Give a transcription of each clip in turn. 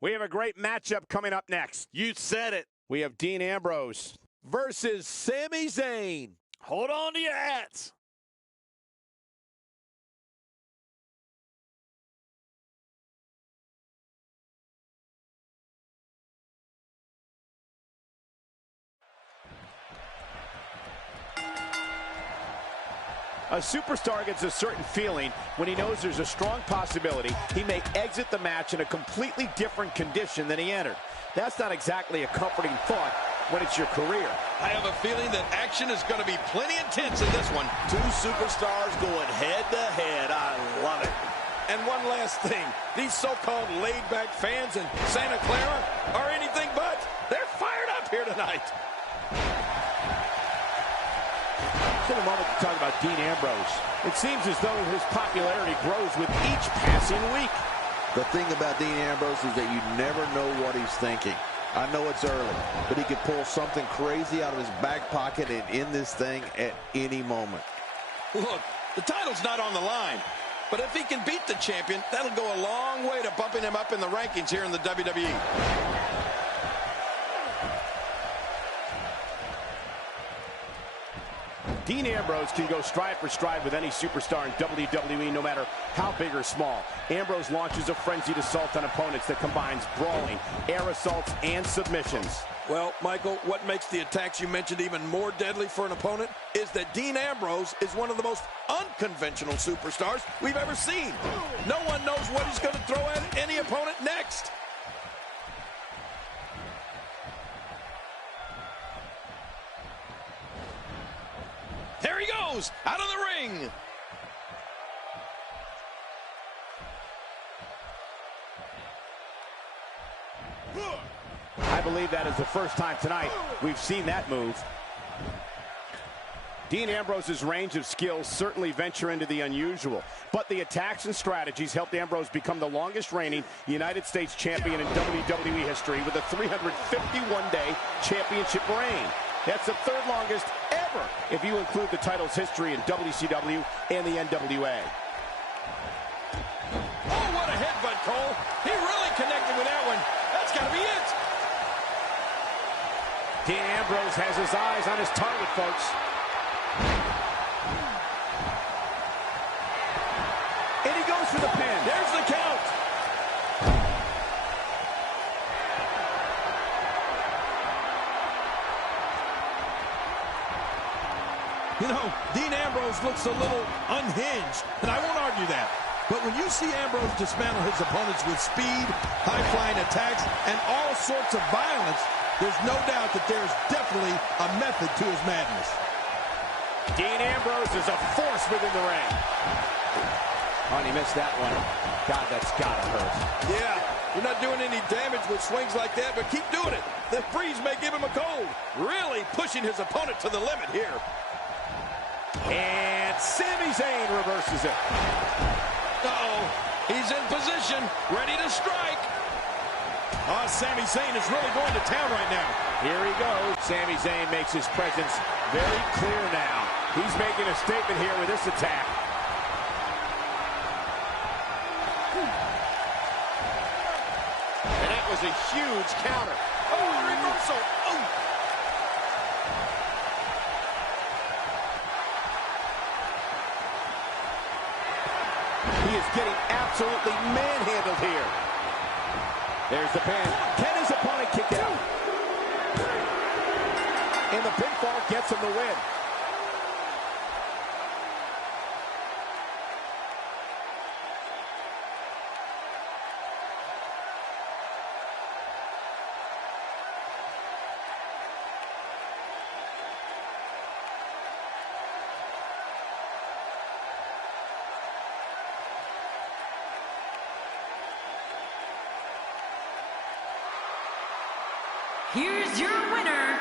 We have a great matchup coming up next. You said it. We have Dean Ambrose versus Sami Zayn. Hold on to your hats. A superstar gets a certain feeling when he knows there's a strong possibility he may exit the match in a completely different condition than he entered. That's not exactly a comforting thought when it's your career. I have a feeling that action is going to be plenty intense in this one. Two superstars going head-to-head. I love it. And one last thing. These so-called laid-back fans in Santa Clara are anything but. They're fired up here tonight. In a moment to talk about Dean Ambrose. It seems as though his popularity grows with each passing week. The thing about Dean Ambrose is that you never know what he's thinking. I know it's early, but he could pull something crazy out of his back pocket and end this thing at any moment. Look, the title's not on the line, but if he can beat the champion, that'll go a long way to bumping him up in the rankings here in the WWE. Dean Ambrose can go stride for stride with any superstar in WWE, no matter how big or small. Ambrose launches a frenzied assault on opponents that combines brawling, air assaults, and submissions. Well, Michael, what makes the attacks you mentioned even more deadly for an opponent is that Dean Ambrose is one of the most unconventional superstars we've ever seen. No one knows what he's going to throw at any opponent next. There he goes, out of the ring. I believe that is the first time tonight we've seen that move. Dean Ambrose's range of skills certainly venture into the unusual, but the attacks and strategies helped Ambrose become the longest reigning United States champion in WWE history with a 351-day championship reign. That's the third longest ever if you include the title's history in WCW and the NWA. Oh, what a headbutt, Cole. He really connected with that one. That's got to be it. Dean Ambrose has his eyes on his target, folks. And he goes for the pin. There's the count. You know, Dean Ambrose looks a little unhinged, and I won't argue that. But when you see Ambrose dismantle his opponents with speed, high-flying attacks, and all sorts of violence, there's no doubt that there's definitely a method to his madness. Dean Ambrose is a force within the ring. Oh, and he missed that one. God, that's gotta hurt. Yeah, you're not doing any damage with swings like that, but keep doing it. The freeze may give him a cold. Really pushing his opponent to the limit here. And Sami Zayn reverses it. Uh-oh, he's in position, ready to strike. Oh, Sami Zayn is really going to town right now. Here he goes. Sami Zayn makes his presence very clear now. He's making a statement here with this attack. And that was a huge counter. Oh, reversal. Oh. He is getting absolutely manhandled here. There's the pin. Can his opponent kick out? And the pinfall gets him the win. Here's your winner,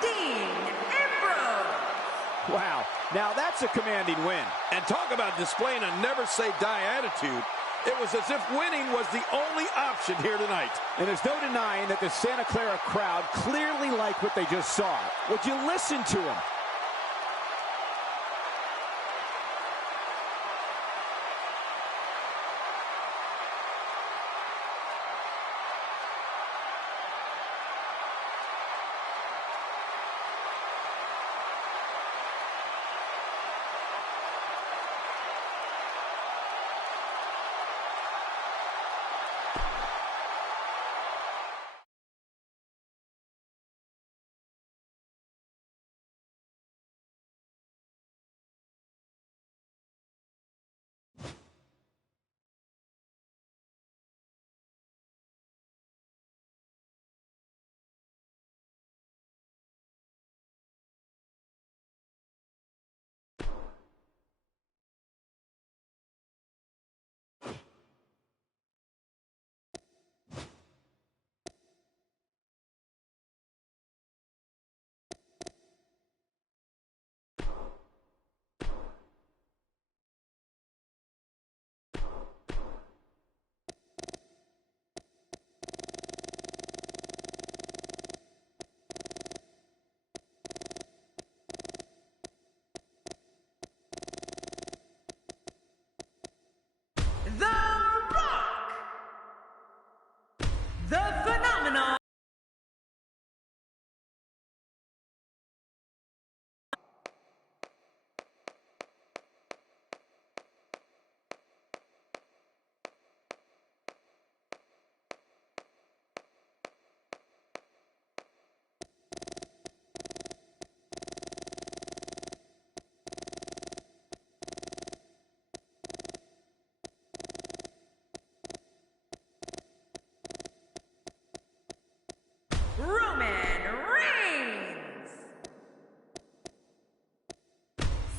Dean Ambrose. Wow, now that's a commanding win. And talk about displaying a never-say-die attitude. It was as if winning was the only option here tonight. And there's no denying that the Santa Clara crowd clearly liked what they just saw. Would you listen to them?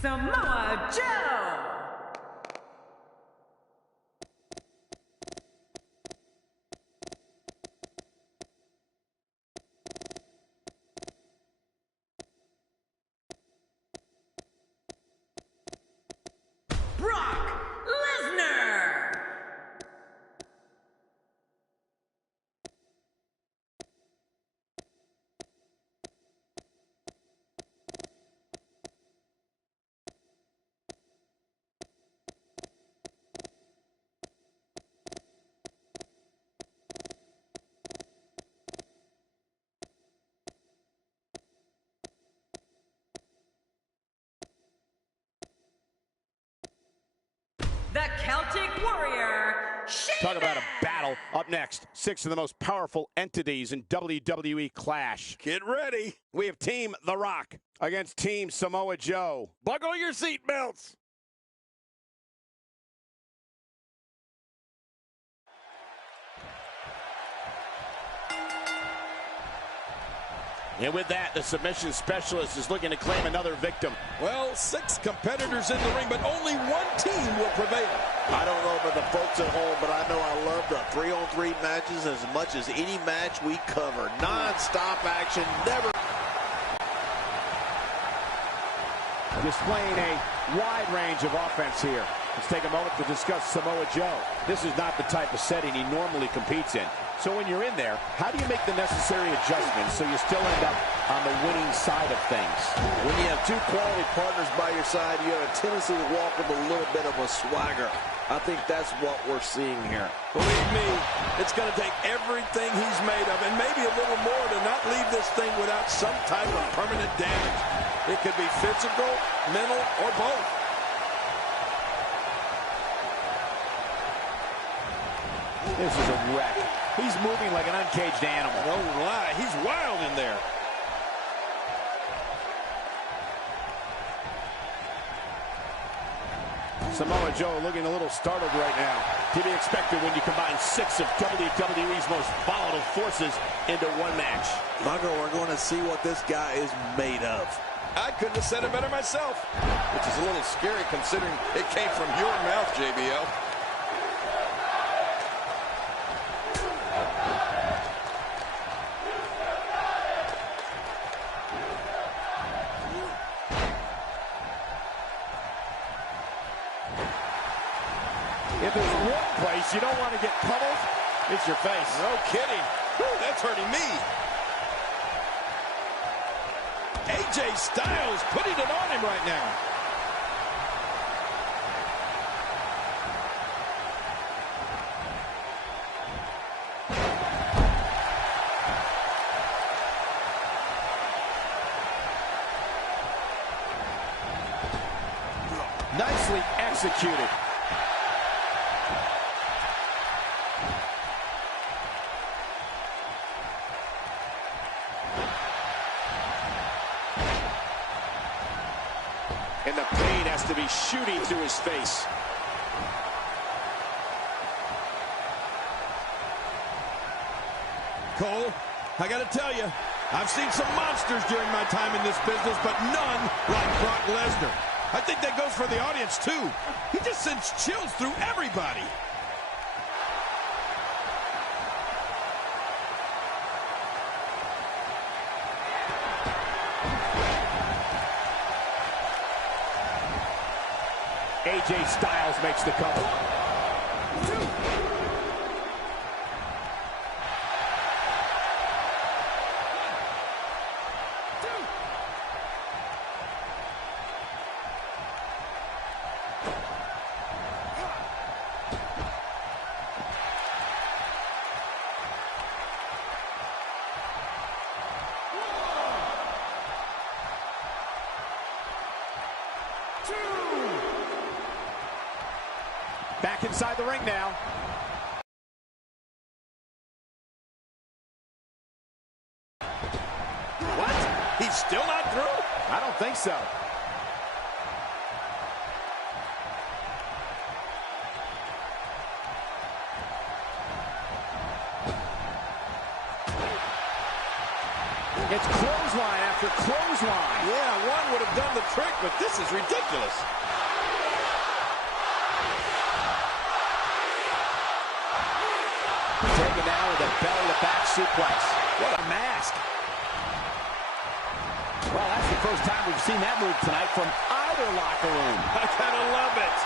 Samoa Joe. The Celtic Warrior, Talk about a battle. Up next, 6 of the most powerful entities in WWE Clash. Get ready. We have Team The Rock against Team Samoa Joe. Buckle your seatbelts. And with that, the submission specialist is looking to claim another victim. Well, 6 competitors in the ring, but only one team will prevail. I don't know about the folks at home, but I know I love the 3-on-3 matches as much as any match we cover. Non-stop action, never. Displaying a wide range of offense here. Let's take a moment to discuss Samoa Joe. This is not the type of setting he normally competes in. So when you're in there, how do you make the necessary adjustments so you still end up on the winning side of things? When you have 2 quality partners by your side, you have a tendency to walk with a little bit of a swagger. I think that's what we're seeing here. Believe me, it's going to take everything he's made of, and maybe a little more, to not leave this thing without some type of permanent damage. It could be physical, mental, or both. This is a wreck. He's moving like an uncaged animal. No lie, he's wild in there. Samoa Joe looking a little startled right now. To be expected when you combine 6 of WWE's most volatile forces into one match. Michael, we're going to see what this guy is made of. I couldn't have said it better myself, which is a little scary considering it came from your mouth, JBL. If there's one place you don't want to get pummeled, it's your face. No kidding. Whew, that's hurting me. AJ Styles putting it on him right now. Nicely executed. And the pain has to be shooting through his face. Cole, I got to tell you, I've seen some monsters during my time in this business, but none like Brock Lesnar. I think that goes for the audience, too. He just sends chills through everybody. AJ Styles makes the cover. 1, 2. Back inside the ring now. What? He's still not through? I don't think so. It's clothesline after clothesline. clothesline. Yeah, one would have done the trick, but this is ridiculous. Taken down with a belly-to-back suplex. What a mask. Well, that's the first time we've seen that move tonight from either locker room. I kind of love it.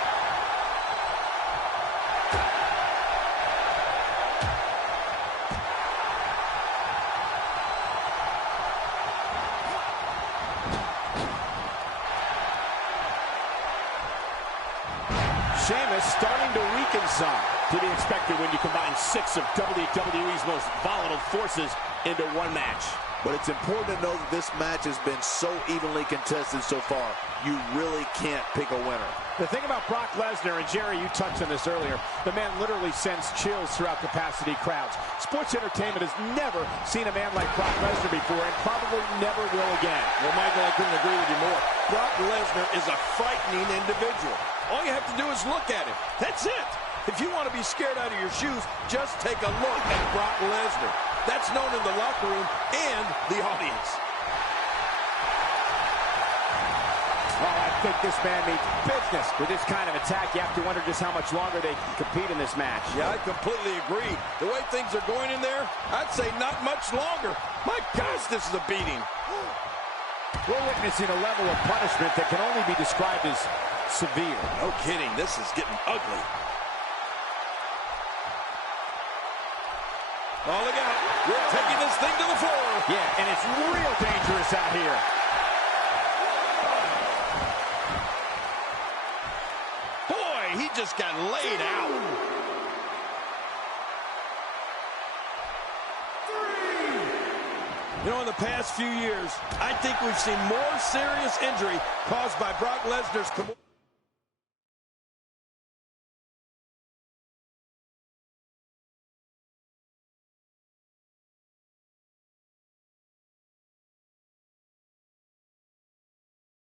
Sheamus starting to weaken some. To be expected when you combine 6 of WWE's most volatile forces into one match. But it's important to know that this match has been so evenly contested so far. You really can't pick a winner. The thing about Brock Lesnar, and Jerry, you touched on this earlier, the man literally sends chills throughout capacity crowds. Sports entertainment has never seen a man like Brock Lesnar before and probably never will again. Well, Michael, I couldn't agree with you more. Brock Lesnar is a frightening individual. All you have to do is look at him. That's it. If you want to be scared out of your shoes, just take a look at Brock Lesnar. That's known in the locker room and the audience. Well, I think this man means business. With this kind of attack, you have to wonder just how much longer they can compete in this match. Yeah, I completely agree. The way things are going in there, I'd say not much longer. My gosh, this is a beating. We're witnessing a level of punishment that can only be described as severe. No kidding, this is getting ugly. Oh, look out. We're taking this thing to the floor. Yeah, and it's real dangerous out here. Boy, he just got laid out. 3. You know, in the past few years, I think we've seen more serious injury caused by Brock Lesnar's